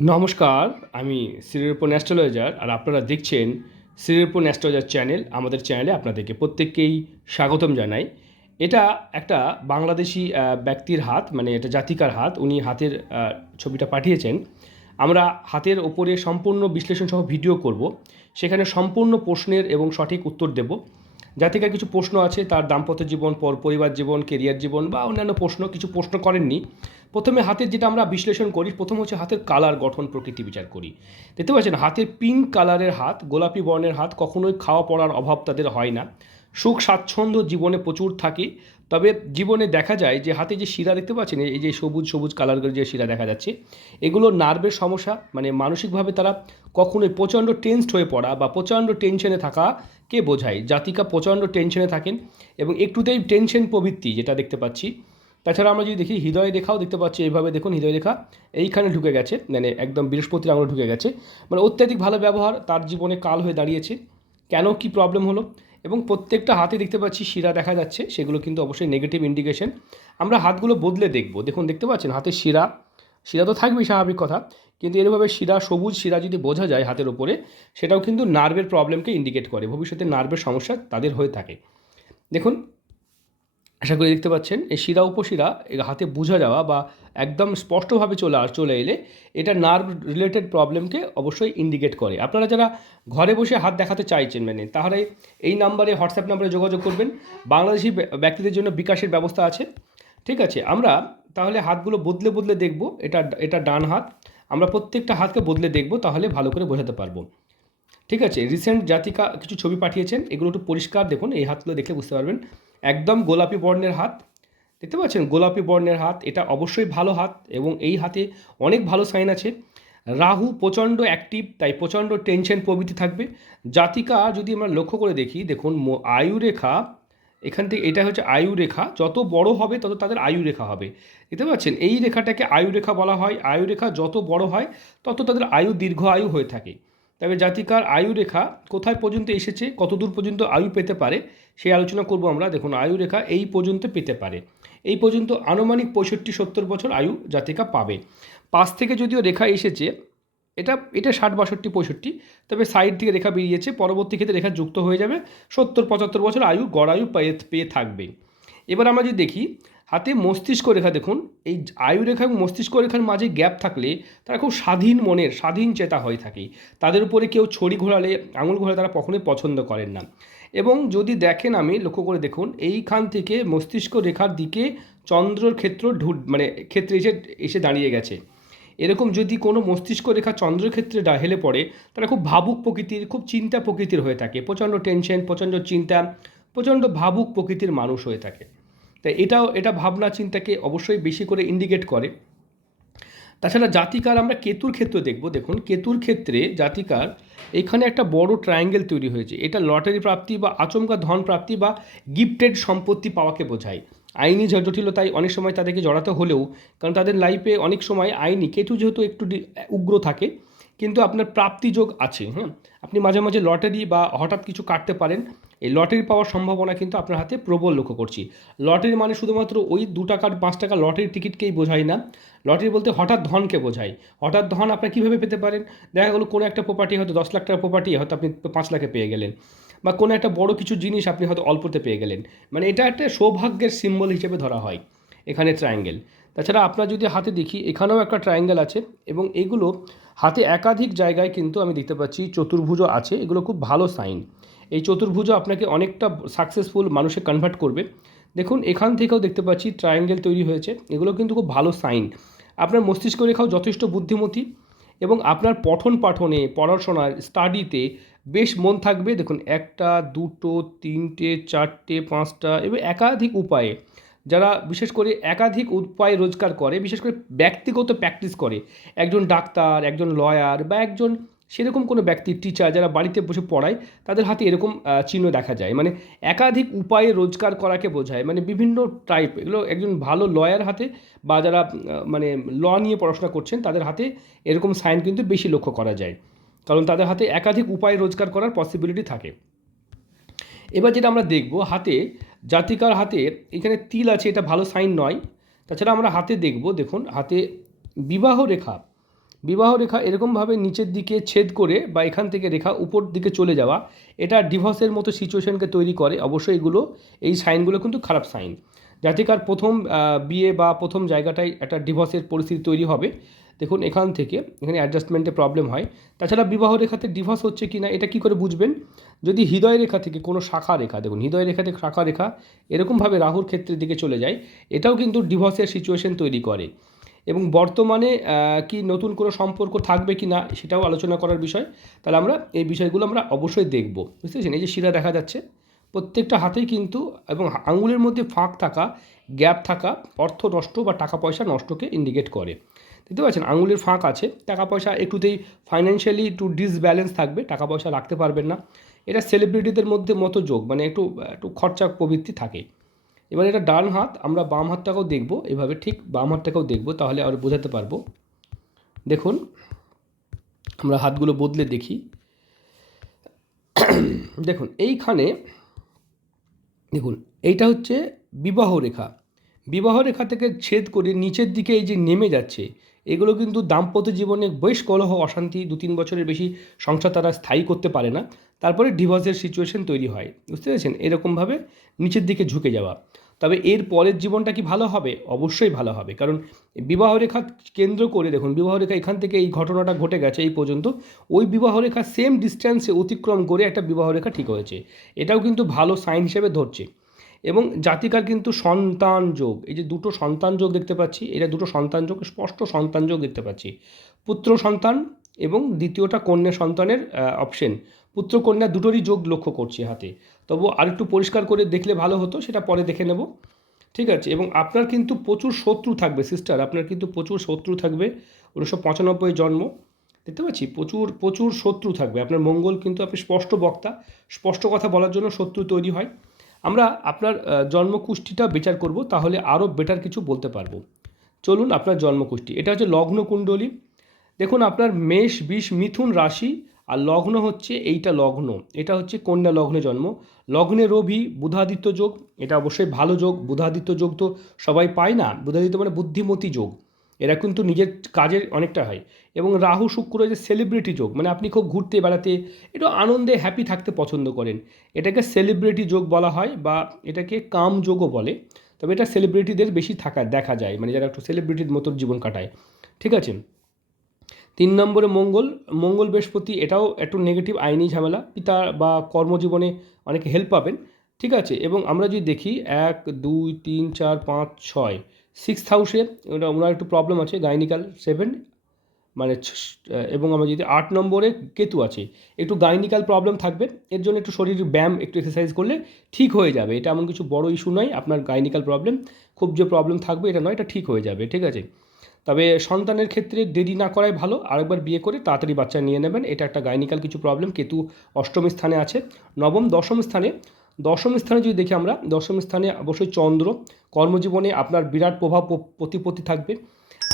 নমস্কার, আমি শ্রীরূপন অ্যাস্ট্রোলজার আর আপনারা দেখছেন শ্রীরূপন অ্যাস্ট্রোলজার চ্যানেল, আমাদের চ্যানেলে আপনাদেরকে প্রত্যেককেই স্বাগতম জানাই। এটা একটা বাংলাদেশি ব্যক্তির হাত মানে এটা জাতিকার হাত, উনি হাতের ছবিটা পাঠিয়েছেন। আমরা হাতের ওপরে সম্পূর্ণ বিশ্লেষণ সহ ভিডিও করব। সেখানে সম্পূর্ণ প্রশ্নের এবং সঠিক উত্তর দেব। জাতিকার কিছু প্রশ্ন আছে, তার দাম্পত্য জীবন, পর পরিবার জীবন কেরিয়ার জীবন বা অন্যান্য প্রশ্ন কিছু প্রশ্ন করেননি। প্রথমে হাতের যেটা আমরা বিশ্লেষণ করি, প্রথম হচ্ছে হাতের কালার গঠন প্রকৃতি বিচার করি। দেখতে পাচ্ছেন, হাতের পিঙ্ক কালারের হাত, গোলাপি বর্ণের হাত কখনোই খাওয়া পড়ার অভাব তাদের হয় না। সুখ, স্বাচ্ছন্দ্য জীবনে প্রচুর থাকে। তবে জীবনে দেখা যায় যে হাতে যে শিরা দেখতে পাচ্ছেন, এই যে সবুজ সবুজ কালারের যে শিরা দেখা যাচ্ছে, এগুলো নার্ভের সমস্যা। মানে মানসিকভাবে তারা কখনোই প্রচণ্ড টেনসড হয়ে পড়া বা প্রচণ্ড টেনশনে থাকাকে বোঝায়? জাতিকা প্রচণ্ড টেনশনে থাকেন এবং একটুতেই টেনশন প্রবৃত্তি যেটা দেখতে পাচ্ছি। তাছাড়া আমরা যদি দেখি, হৃদয় রেখাও দেখতে পাচ্ছি এইভাবে। দেখুন, হৃদয় রেখা এইখানে ঢুকে গেছে মানে একদম বৃহস্পতির আঙুলে ঢুকে গেছে। মানে অত্যাধিক ভালো ব্যবহার, তার জীবনে কাল হয়ে দাঁড়িয়েছে। কেন কি প্রবলেম হলো? এবং প্রত্যেকটা হাতে দেখতে পাচ্ছি শিরা দেখা যাচ্ছে, সেগুলো কিন্তু অবশ্যই নেগেটিভ ইন্ডিকেশন আমরা হাতগুলো বদলে দেখব। দেখুন, দেখতে পাচ্ছেন? হাতের শিরা শিরা তো থাকবেই, স্বাভাবিক কথা। কিন্তু এরভাবে শিরা সবুজ শিরা যদি বোঝা যায় হাতের ওপরে সেটাও কিন্তু নার্ভের প্রবলেমকে ইন্ডিকেট করে। ভবিষ্যতে নার্ভের সমস্যা তাদের হয়ে থাকে। দেখুন, আশা করি দেখতে পাচ্ছেন, এই শিরা উপশিরা হাতে বোঝা যাওয়া বা একদম স্পষ্টভাবে চলে আর চলে এলে এটা নার্ভ রিলেটেড প্রবলেমকে অবশ্যই ইন্ডিকেট করে। আপনারা যারা ঘরে বসে হাত দেখাতে চাইছেন মানে তাহলে এই নাম্বারে হোয়াটসঅ্যাপ নাম্বারে যোগাযোগ করবেন। বাংলাদেশি ব্য- ব্যক্তিদের জন্য বিকাশের ব্যবস্থা আছে। ঠিক আছে, আমরা তাহলে হাতগুলো বদলে বদলে দেখব। এটা এটা ডান হাত। আমরা প্রত্যেকটা হাতকে বদলে দেখব, তাহলে ভালো করে বোঝাতে পারব। ঠিক আছে রিসেন্ট জাতিকা কিছু ছবি পাঠিয়েছেন, এগুলো একটু পরিষ্কার দেখুন, এই হাতগুলো দেখলে বুঝতে পারবেন। একদম গোলাপি বর্ণের হাত, দেখতে পাচ্ছেন? গোলাপি বর্ণের হাত, এটা অবশ্যই ভালো হাত এবং এই হাতে অনেক ভালো সাইন আছে। রাহু প্রচণ্ড অ্যাক্টিভ তাই প্রচণ্ড টেনশন প্রভৃতি থাকবে। জাতিকা যদি আমরা লক্ষ্য করে দেখি, দেখুন, ম- আয়ু রেখা এখান থেকে এটা হচ্ছে আয়ু রেখা। যত বড় হবে, তত তাদের আয়ু রেখা হবে। দেখতে পাচ্ছেন? এই রেখাটাকে আয়ু রেখা বলা হয়। আয়ু রেখা যত বড় হয়, তত তাদের আয়ু, দীর্ঘ আয়ু হয়ে থাকে। তবে জাতিকার আয়ু রেখা কোথায় পর্যন্ত এসেছে, কত দূর পর্যন্ত আয়ু পেতে পারে, সেই আলোচনা করব আমরা। দেখুন, আয়ু রেখা এই পর্যন্ত পেতে পারে। এই পর্যন্ত আনুমানিক পঁয়ষট্টি সত্তর বছর আয়ু জাতিকা পাবে। পাশ থেকে যদিও রেখা এসেছে এটা এটা ষাট, বাষট্টি, পঁয়ষট্টি। তবে সাইড থেকে রেখা বেরিয়েছে। পরবর্তী ক্ষেত্রে রেখা যুক্ত হয়ে যাবে। সত্তর, পঁচাত্তর বছর আয়ু, গড় আয়ু পেয়ে পেয়ে থাকবে। এবার আমরা যদি দেখি, হাতে মস্তিষ্ক রেখা দেখুন। এই আয়ু রেখা এবং মস্তিষ্ক রেখার মাঝে গ্যাপ থাকলে তারা খুব স্বাধীন মনের, স্বাধীন চেতা হয়ে থাকে। তাদের উপরে কেউ ছড়ি ঘোরালে, আঙুল ঘোরালে তারা কখনোই পছন্দ করেন না। এবং যদি দেখেন আমি, লক্ষ্য করে দেখুন, এইখান থেকে মস্তিষ্ক রেখার দিকে চন্দ্রর ক্ষেত্র ঢু মানে ক্ষেত্রে এসে এসে দাঁড়িয়ে গেছে। এরকম যদি কোনো মস্তিষ্ক রেখা চন্দ্রের ক্ষেত্রে ডা- হেলে পড়ে, তারা খুব ভাবুক প্রকৃতির, খুব চিন্তা প্রকৃতির হয়ে থাকে। প্রচণ্ড টেনশন, প্রচণ্ড চিন্তা, প্রচণ্ড ভাবুক প্রকৃতির মানুষ হয়ে থাকে। তাই এটাও, এটা ভাবনা চিন্তাকে অবশ্যই বেশি করে ইন্ডিকেট করে। তাছাড়া জাতিকার আমরা কেতুর ক্ষেত্রে দেখব। দেখুন, কেতুর ক্ষেত্রে জাতিকার এখানে একটা বড় ট্রায়াঙ্গেল তৈরি হয়েছে। এটা লটারি প্রাপ্তি বা আচমকা ধন প্রাপ্তি বা গিফটেড সম্পত্তি পাওয়াকে বোঝায়। আইনি জটিলতায় অনেক সময় তাদেরকে জড়াতে হলেও, কারণ তাদের লাইফে অনেক সময় আইনি, কেতু যেহেতু একটু উগ্র থাকে, কিন্তু আপনার প্রাপ্তিযোগ আছে হ্যাঁ? আপনি মাঝে মাঝে লটারি বা হঠাৎ কিছু কাটতে পারেন, এই লটারি পাওয়ার সম্ভাবনা কিন্তু আপনার হাতে প্রবল লক্ষ্য করছি। লটারি মানে শুধুমাত্র ওই দু টাকার, পাঁচ টাকা লটারির টিকিটকেই বোঝায় না। লটারি বলতে হঠাৎ ধনকে বোঝায়। হঠাৎ ধন আপনি কীভাবে পেতে পারেন? দেখা গেলো কোনো একটা প্রপার্টি হয়তো দশ লাখ টাকার প্রপার্টি হয়তো আপনি পাঁচ লাখে পেয়ে গেলেন। বা কোনো একটা বড় কিছু জিনিস আপনি হয়তো অল্পতে পেয়ে গেলেন। মানে এটা একটা সৌভাগ্যের সিম্বল হিসেবে ধরা হয় এখানে ট্রায়াঙ্গেল তাছাড়া আপনার যদি হাতে দেখি, এখানেও একটা ট্রায়াঙ্গেল আছে এবং এগুলো হাতে একাধিক জায়গায় কিন্তু আমি দেখতে পাচ্ছি চতুর্ভুজ আছে, এগুলো খুব ভালো সাইন এই চতুর্ভুজ আপনাকে অনেকটা সাকসেসফুল মানুষে কনভার্ট করবে। দেখুন, এখান থেকেও দেখতে পাচ্ছি ট্রায়াঙ্গেল তৈরি হয়েছে, এগুলো কিন্তু খুব ভালো সাইন আপনার মস্তিষ্ক রেখাও যথেষ্ট বুদ্ধিমতী এবং আপনার পঠন পাঠনে পড়াশোনার স্টাডিতে বেশ মন থাকবে। দেখুন, একটা, দুটো, তিনটে, চারটে, পাঁচটা এবং একাধিক উপায়ে যারা বিশেষ করে একাধিক উপায় রোজগার করে, বিশেষ করে ব্যক্তিগত প্র্যাকটিস করে, একজন ডাক্তার, একজন লয়ার বা একজন সেরকম কোনো ব্যক্তি, টিচার যারা বাড়িতে বসে পড়ায়, তাদের হাতে এরকম চিহ্ন দেখা যায়। মানে একাধিক উপায়ে রোজগার করাকে বোঝায়। মানে বিভিন্ন টাইপ এগুলো একজন ভালো লয়ার হাতে বা যারা মানে ল নিয়ে পড়াশোনা করছেন, তাদের হাতে এরকম সাইন কিন্তু বেশি লক্ষ্য করা যায়। কারণ তাদের হাতে একাধিক উপায় রোজগার করার পসিবিলিটি থাকে। এবার যেটা আমরা দেখব, হাতে, জাতিকার হাতে এখানে তিল আছে, এটা ভালো সাইন নয়। তাছাড়া আমরা হাতে দেখব, দেখুন, হাতে বিবাহ রেখা। বিবাহ রেখা এরকমভাবে নিচের দিকে ছেদ করে বা এখান থেকে রেখা উপর দিকে চলে যাওয়া, এটা ডিভোর্সের মতো সিচুয়েশনকে তৈরি করে। অবশ্যই এগুলো, এই সাইনগুলো কিন্তু খারাপ সাইন জাতিকার প্রথম বিয়ে বা প্রথম জায়গাটায় একটা ডিভোর্সের পরিস্থিতি তৈরি হবে। দেখুন, এখান থেকে এখানে অ্যাডজাস্টমেন্টে প্রবলেম হয়। তাছাড়া বিবাহ রেখাতে ডিভোর্স হচ্ছে কি না, এটা কী করে বুঝবেন? যদি হৃদয় রেখা থেকে কোনো শাখা রেখা, দেখুন, হৃদয় রেখা থেকে শাখা রেখা এরকমভাবে রাহুর ক্ষেত্রের দিকে চলে যায়, এটাও কিন্তু ডিভোর্সের সিচুয়েশন তৈরি করে। এবং বর্তমানে কি নতুন কোনো সম্পর্ক থাকবে কি না, সেটাও আলোচনা করার বিষয়। তাহলে আমরা এই বিষয়গুলো আমরা অবশ্যই দেখব। বুঝতে পেরেছেন? এই যে শিরা দেখা যাচ্ছে, প্রত্যেকটা হাতেই কিন্তু এবং আঙুলের মধ্যে ফাঁক থাকা গ্যাপ থাকা, অর্থ নষ্ট বা টাকা পয়সা নষ্টকে ইন্ডিকেট করে। দেখতে পাচ্ছেন? আঙুলের ফাঁক আছে। টাকা পয়সা একটুতেই ফাইন্যান্সিয়ালি একটু ডিসব্যালেন্স থাকবে। টাকা পয়সা রাখতে পারবেন না। এটা সেলিব্রিটিদের মধ্যে মতো যোগ মানে একটু একটু খরচা প্রবৃত্তি থাকে। এবার এটা ডান হাত, আমরা বাম হাতটাকেও দেখব। এভাবে ঠিক বাম হাতটাকেও দেখব, তাহলে আর বোঝাতে পারব। দেখুন, আমরা হাতগুলো বদলে দেখি। দেখুন, এইখানে, দেখুন, এইটা হচ্ছে বিবাহ রেখা। বিবাহ রেখা থেকে ছেদ করে নিচের দিকে এই যে নেমে যাচ্ছে এগুলো কিন্তু দাম্পত্য জীবনে বেশ কলহ, অশান্তি, দু তিন বছরের বেশি সংসার তারা স্থায়ী করতে পারে না। তারপরে ডিভোর্সের সিচুয়েশন তৈরি হয়। বুঝতে পেরেছেন? এরকমভাবে নিচের দিকে ঝুঁকে যাওয়া। তবে এর পরের জীবনটা কি ভালো হবে? অবশ্যই ভালো হবে। কারণ বিবাহ রেখা কেন্দ্র করে দেখুন, বিবাহ রেখা এখান থেকে এই ঘটনাটা ঘটে গেছে এই পর্যন্ত। ওই বিবাহ রেখা সেম ডিস্ট্যান্সে অতিক্রম করে একটা বিবাহ রেখা ঠিক হয়েছে। এটাও কিন্তু ভালো সাইন হিসেবে ধরছে। এবং জাতিকার কিন্তু সন্তান যোগ। এই যে দুটো সন্তান যোগ দেখতে পাচ্ছি এটা দুটো সন্তান যোগ স্পষ্ট সন্তান যোগ দেখতে পাচ্ছি। পুত্র সন্তান এবং দ্বিতীয়টা কন্যা সন্তানের অপশন পুত্র কন্যা দুটোরই যোগ লক্ষ্য করছি হাতে। তবু আরেকটু পরিষ্কার করে দেখলে ভালো হতো, সেটা পরে দেখে নেব। ঠিক আছে? এবং আপনার কিন্তু প্রচুর শত্রু থাকবে সিস্টার আপনার কিন্তু প্রচুর শত্রু থাকবে। উনিশশো পঁচানব্বই জন্ম। দেখতে পাচ্ছি? প্রচুর প্রচুর শত্রু থাকবে। আপনার মঙ্গল কিন্তু আপনি স্পষ্ট বক্তা। স্পষ্ট কথা বলার জন্য শত্রু তৈরি হয়। আমরা আপনার জন্মকুষ্ঠিটা বিচার করব, তাহলে আরও বেটার কিছু বলতে পারব। চলুন আপনার জন্মকুষ্ঠি। এটা হচ্ছে লগ্ন কুণ্ডলী। দেখুন, আপনার মেষ, বিষ, মিথুন রাশি আর লগ্ন হচ্ছে এইটা লগ্ন। এটা হচ্ছে কন্যা লগ্নে জন্ম। লগ্নে রবি, বুধাদিত্য যোগ। এটা অবশ্যই ভালো যোগ, বুধাদিত্য যোগ তো সবাই পায় না। বুধাদিত্য মানে বুদ্ধিমতী যোগ। এরা কিন্তু নিজের কাজের অনেকটা হয়। এবং রাহু, শুক্র যে সেলিব্রিটি যোগ মানে আপনি খুব ঘুরতে বেড়াতে একটু আনন্দে হ্যাপি থাকতে পছন্দ করেন। এটাকে সেলিব্রিটি যোগ বলা হয় বা এটাকে কাম যোগও বলে। তবে এটা সেলিব্রিটিদের বেশি থাকা, দেখা যায় মানে যারা একটু সেলিব্রিটির মতো জীবন কাটায়। ঠিক আছে? তিন নম্বরে মঙ্গল মঙ্গল বৃহস্পতি এটাও একটু নেগেটিভ আইনি ঝামেলা। পিতা বা কর্মজীবনে অনেকে হেল্প পাবেন। ঠিক আছে? এবং আমরা যদি দেখি, এক, দুই, তিন, চার, পাঁচ, ছয় সিক্স হাউসে, ওটা ওনার একটু প্রবলেম আছে, গাইনিকাল সেভেন মানে এবং আমার যদি আট নম্বরে কেতু আছে, একটু গাইনিকাল প্রবলেম থাকবে, এর জন্য একটু শরীর ব্যায়াম, একটু এক্সারসাইজ করলে ঠিক হয়ে যাবে। এটা এমন কিছু বড় ইস্যু নয়, আপনার গাইনিকাল প্রবলেম খুব যে প্রবলেম থাকবে এটা নয়, এটা ঠিক হয়ে যাবে, ঠিক আছে? তবে সন্তানের ক্ষেত্রে দেরি না করাই ভালো, আরেকবার বিয়ে করে তাড়াতাড়ি বাচ্চা নিয়ে নেবেন, এটা একটা গাইনিকাল কিছু প্রবলেম কেতু অষ্টম স্থানে আছে, নবম, দশম স্থানে দশম স্থানে যদি দেখি আমরা, দশম স্থানে অবশ্যই চন্দ্র। কর্মজীবনে আপনার বিরাট প্রভাব প্রতিপত্তি থাকবে।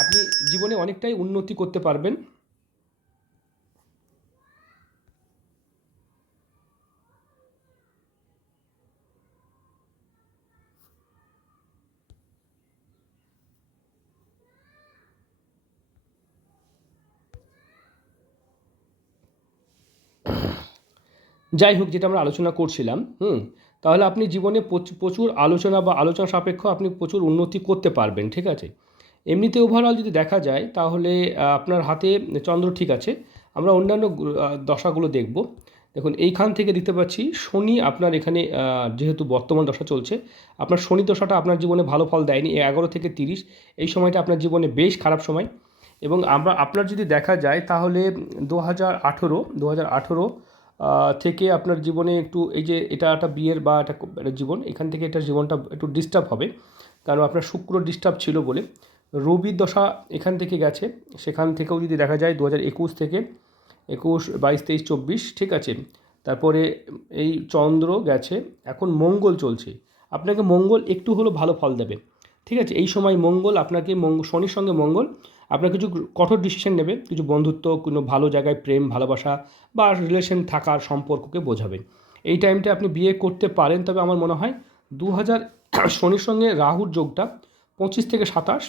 আপনি জীবনে অনেকটাই উন্নতি করতে পারবেন। যাই হোক, যেটা আমরা আলোচনা করছিলাম, হুম, তাহলে আপনি জীবনে প্রচ- প্রচুর আলোচনা বা আলোচনা সাপেক্ষ আপনি প্রচুর উন্নতি করতে পারবেন, ঠিক আছে? এমনিতে ওভারঅল যদি দেখা যায়, তাহলে আপনার হাতে চন্দ্র ঠিক আছে, আমরা অন্যান্য দশাগুলো দেখব। দেখুন, এইখান থেকে দিতে পাচ্ছি, শনি আপনার এখানে যেহেতু বর্তমান দশা চলছে, আপনার শনি দশাটা আপনার জীবনে ভালো ফল দেয়নি এগারো থেকে তিরিশ, এই সময়টা আপনার জীবনে বেশ খারাপ সময়। এবং আমরা, আপনার যদি দেখা যায়, তাহলে দু হাজার আঠেরো, দু হাজার আঠেরো থেকে আপনার জীবনে একটু এই যে এটা একটা বিয়ের বা একটা জীবন, এখান থেকে এটা জীবনটা একটু ডিস্টার্ব হবে। কারণ আপনার শুক্র ডিস্টার্ব ছিল বলে রবি দশা এখান থেকে গেছে। সেখান থেকেও যদি দেখা যায় দু হাজার একুশ থেকে একুশ, বাইশ, তেইশ, চব্বিশ, ঠিক আছে? তারপরে এই চন্দ্র গেছে। এখন মঙ্গল চলছে। আপনাকে মঙ্গল একটু হলেও ভালো ফল দেবে। ঠিক আছে? এই সময় মঙ্গল আপনাকে মঙ্গ শনির সঙ্গে মঙ্গল আপনার কিছু কঠোর ডিসিশন নেবে কিছু বন্ধুত্ব, কোনো ভালো জায়গায় প্রেম, ভালোবাসা বা রিলেশন থাকার সম্পর্ককে বোঝাবে এই টাইমটা আপনি বিয়ে করতে পারেন, তবে আমার মনে হয় দু হাজার শনির সঙ্গে রাহুর যোগটা পঁচিশ থেকে সাতাশ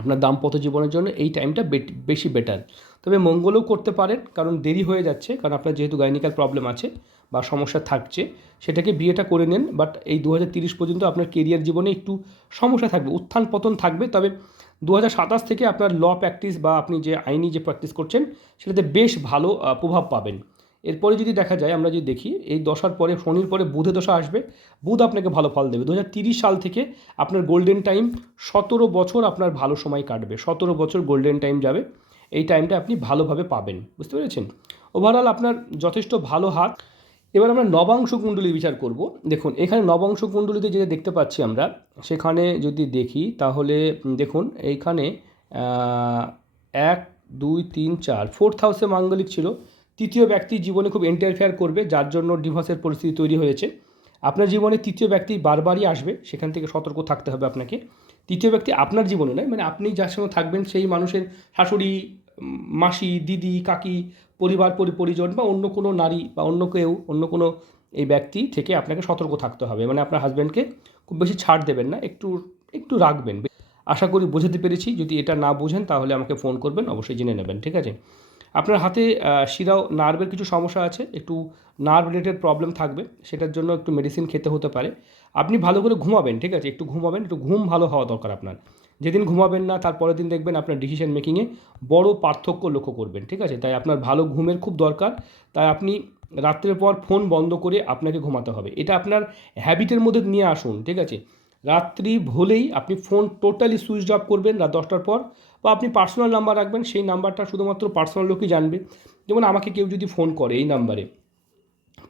আপনার দাম্পত্য জীবনের জন্য এই টাইমটা বেশি বেটার তবে মঙ্গলও করতে পারেন, কারণ দেরি হয়ে যাচ্ছে, কারণ আপনার যেহেতু গাইনিক্যাল প্রবলেম আছে বা সমস্যা থাকছে, সেটাকে বিয়েটা করে নেন বাট এই দু পর্যন্ত আপনার কেরিয়ার জীবনে একটু সমস্যা থাকবে, উত্থান পতন থাকবে, তবে দু হাজার সাতাশ থেকে আপনার ল প্র্যাকটিস বা আপনি যে আইনি যে প্র্যাকটিস করছেন, সেটাতে বেশ ভালো প্রভাব পাবেন। এরপরে যদি দেখা যায়, আমরা যদি দেখি, এই দশার পরে, শনির পরে বুধে দশা আসবে, বুধ আপনাকে ভালো ফল দেবে। দু সাল থেকে আপনার গোল্ডেন টাইম সতেরো বছর আপনার ভালো সময় কাটবে। সতেরো বছর গোল্ডেন টাইম যাবে। এই টাইমটা আপনি ভালোভাবে পাবেন। বুঝতে পেরেছেন? ওভারঅল আপনার যথেষ্ট ভালো হাত এবার আমরা নবাংশ কুণ্ডলী বিচার করব। দেখুন, এখানে নবাংশ কুণ্ডলীতে যেটা দেখতে পাচ্ছি আমরা, সেখানে যদি দেখি, তাহলে দেখুন, এইখানে এক, দুই, তিন, চার ফোর্থ হাউসে মাঙ্গলিক ছিল। তৃতীয় ব্যক্তি জীবনে খুব ইন্টারফেয়ার করবে, যার জন্য ডিভোর্সের পরিস্থিতি তৈরি হয়েছে। আপনার জীবনে তৃতীয় ব্যক্তি বারবারই আসবে, সেখান থেকে সতর্ক থাকতে হবে আপনাকে। তৃতীয় ব্যক্তি আপনার জীবনে নয় মানে আপনি যার সঙ্গে থাকবেন সেই মানুষের শাশুড়ি, মাসি, দিদি, কাকি, পরিবার, পরি- পরিজন বা অন্য কোনো নারী বা অন্য কেউ, অন্য কোনো এই ব্যক্তি থেকে আপনাকে সতর্ক থাকতে হবে। মানে আপনার হাজব্যান্ডকে খুব বেশি ছাড় দেবেন না, একটু একটু রাখবেন। আশা করি বোঝাতে পেরেছি। যদি এটা না বোঝেন, তাহলে আমাকে ফোন করবেন, অবশ্যই জেনে নেবেন, ঠিক আছে? আপনার হাতে শিরাও, নার্ভের কিছু সমস্যা আছে, একটু নার্ভ রিলেটেড প্রবলেম থাকবে, সেটার জন্য একটু মেডিসিন খেতে হতে পারে। আপনি ভালো করে ঘুমাবেন, ঠিক আছে? একটু ঘুমাবেন, একটু ঘুম ভালো হওয়া দরকার আপনার। যেদিন ঘুমাবেন না তারপরের দিন দেখবেন আপনার ডিসিশন মেকিংয়ে বড় পার্থক্য লক্ষ্য করবেন, ঠিক আছে? তাই আপনার ভালো ঘুমের খুব দরকার। তাই আপনি রাত্রের পর ফোন বন্ধ করে আপনাকে ঘুমাতে হবে। এটা আপনার হ্যাবিটের মধ্যে নিয়ে আসুন, ঠিক আছে? রাত্রি ভোলেই আপনি ফোন টোটালি সুইচ অফ করবেন, রাত দশটার পর। বা আপনি পার্সোনাল নাম্বার রাখবেন, সেই নাম্বারটা শুধুমাত্র পার্সোনাল লোকই জানবে। যেমন আমাকে কেউ যদি ফোন করে এই নাম্বারে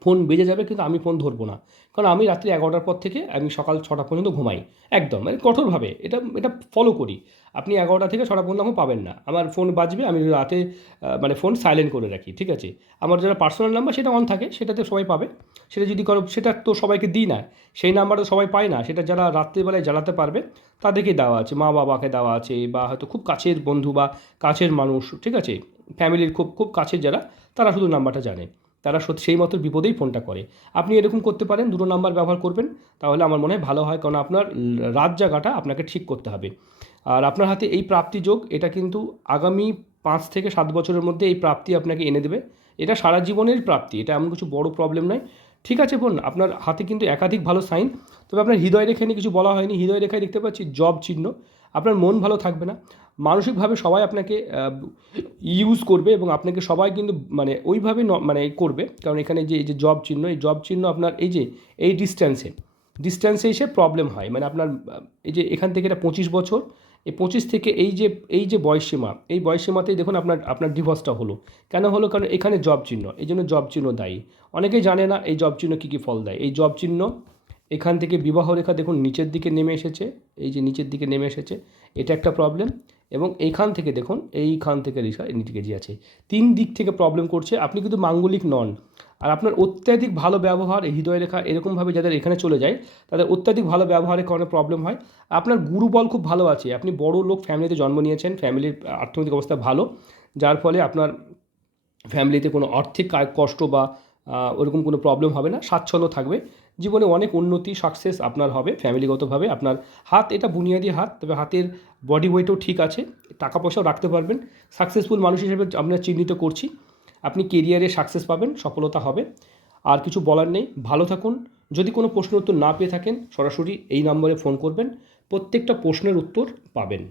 ফোন বেজে যাবে কিন্তু আমি ফোন ধরবো না। কারণ আমি রাত্রি এগারোটার পর থেকে আমি সকাল ছটা পর্যন্ত ঘুমাই। একদম মানে কঠোরভাবে। এটা এটা ফলো করি। আপনি এগারোটা থেকে ছটা পর্যন্ত আমাকে পাবেন না। আমার ফোন বাজবে, আমি রাতে মানে ফোন সাইলেন্ট করে রাখি, ঠিক আছে? আমার যারা পার্সোনাল নাম্বার সেটা অন থাকে, সেটাতে সবাই পাবে। সেটা যদি করো, সেটা তো সবাইকে দিই না। সেই নাম্বারটা সবাই পায় না। সেটা যারা রাত্রিবেলায় জ্বালাতে পারবে তাদেরকেই দেওয়া আছে। মা বাবাকে দেওয়া আছে, বা হয়তো খুব কাছের বন্ধু বা কাছের মানুষ, ঠিক আছে? ফ্যামিলির খুব খুব কাছের যারা, তারা শুধু নাম্বারটা জানে। তারা সত্যি সেই মতো বিপদেই ফোনটা করে। আপনি এরকম করতে পারেন, দুটো নাম্বার ব্যবহার করবেন, তাহলে আমার মনে হয় ভালো হয়, কারণ আপনার রাত জায়গাটা আপনাকে ঠিক করতে হবে। আর আপনার হাতে এই প্রাপ্তি যোগ, এটা কিন্তু আগামী পাঁচ থেকে সাত বছরের মধ্যে এই প্রাপ্তি আপনাকে এনে দেবে। এটা সারা জীবনের প্রাপ্তি, এটা এমন কিছু বড় প্রবলেম নয়। ঠিক আছে বোন, আপনার হাতে কিন্তু একাধিক ভালো সাইন তবে আপনার হৃদয় রেখা নিয়ে কিছু বলা হয়নি। হৃদয় রেখায় দেখতে পাচ্ছি, জব চিহ্ন। আপনার মন ভালো থাকবে না। মানসিকভাবে সবাই আপনাকে ইউজ করবে এবং আপনাকে সবাই কিন্তু মানে ওইভাবে মানে করবে। কারণ এখানে যে, এই যে জব চিহ্ন, এই জব চিহ্ন আপনার এই যে, এই ডিস্ট্যান্সে ডিস্ট্যান্সে এসে প্রবলেম হয়। মানে আপনার, এই যে এখান থেকে এটা পঁচিশ বছর, এই পঁচিশ থেকে এই যে এই যে বয়সসীমা, এই বয়সসীমাতেই দেখুন আপনার আপনার ডিভোর্সটা হলো। কেন হলো? কারণ এখানে জব চিহ্ন, এই জন্য জব চিহ্ন দায়ী। অনেকেই জানে না এই জব চিহ্ন কী কী ফল দেয়। এই জব চিহ্ন এখান থেকে বিবাহ রেখা দেখুন, নিচের দিকে নেমে এসেছে, এই যে নিচের দিকে নেমে এসেছে, এটা একটা প্রবলেম এবং এইখান থেকে দেখুন, এইখান থেকে রেখা যে আছে। তিন দিক থেকে প্রবলেম করছে, আপনি কিন্তু মাঙ্গলিক নন। আর আপনার অত্যাধিক ভালো ব্যবহার হৃদয় রেখা এরকমভাবে যাদের এখানে চলে যায়, তাদের অত্যাধিক ভালো ব্যবহারের কারণে প্রবলেম হয়। আপনার গুরুবল খুব ভালো আছে, আপনি বড় লোক ফ্যামিলিতে জন্ম নিয়েছেন ফ্যামিলির অর্থনৈতিক অবস্থা ভালো, যার ফলে আপনার ফ্যামিলিতে কোনো আর্থিক কষ্ট বা ওরকম কোনো প্রবলেম হবে না, স্বাচ্ছন্দ্য থাকবে। জীবনে অনেক উন্নতি সাকসেস আপনার হবে ফ্যামিলিগতভাবে আপনার হাত, এটা বুনিয়াদি হাত, তবে হাতের বডি ওয়েটও ঠিক আছে, টাকা পয়সাও রাখতে পারবেন। সাকসেসফুল মানুষ হিসেবে আমরা চিহ্নিত করছি, আপনি কেরিয়ারে সাকসেস পাবেন, সফলতা হবে। আর কিছু বলার নেই, ভালো থাকুন। যদি কোনো প্রশ্নের উত্তর না পেয়ে থাকেন, সরাসরি এই নম্বরে ফোন করবেন, প্রত্যেকটা প্রশ্নের উত্তর পাবেন।